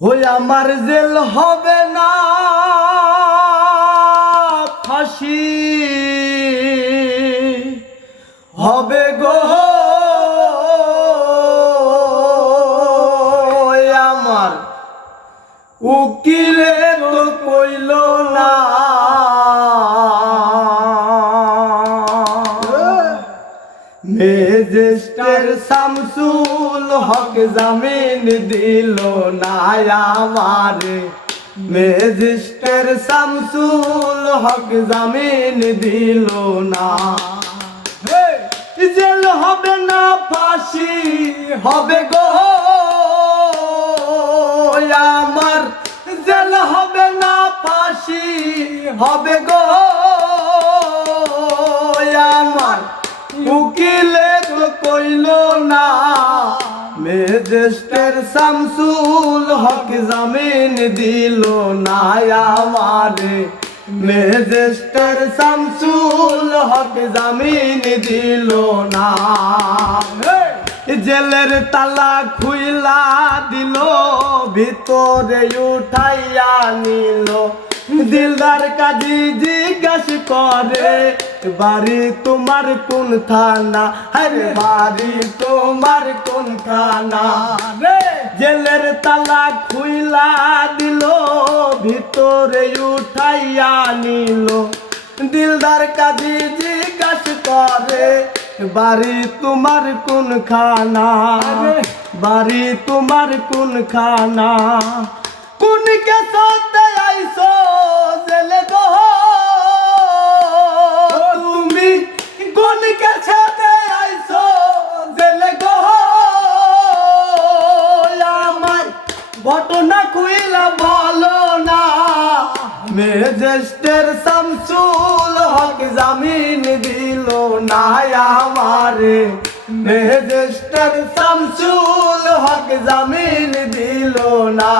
ওই আমার জেল হবে না ফাঁসি হবে গো আমার উকিলে তো কইল না ম্যাজিস্ট্রেট শামসুল হক জামিন দিল না আমারে ম্যাজিস্ট্রেট শামসুল হক জামিন দিল না জেল হবে না ফাঁসি হবে গো আমার জেল হবে না ফাঁসি হবে গো আমার উকিলে তো কইল না ম্যাজিস্ট্রেট শামসুল হক জামিন দিল না আমারে ম্যাজিস্ট্রেট শামসুল হক জামিন দিল না জেলের তালা খুইলা দিল ভিতরে উঠাইয়া নিল দিলদার কাজী জিজ্ঞাস করে বাড়ি তোমার কোন থানা আরে বাড়ি তোমার কোন থানা জেলের তালা খুইলা দিল ভিতরে উঠাইয়া নিল দিলদার কাজী জিজ্ঞাস করে বাড়ি তোমার কোন খানা বাড়ি তোমার কোন খানা কোন কেসতে আইসো জেলে গো তুমি কোন কেসতে আইসো জেলে গো আমার ঘটনা কইলা বলো না ম্যাজিস্ট্রেট শামসুল হক জামিন দিল না আমারে ম্যাজিস্ট্রেট শামসুল হক জামিন দিল না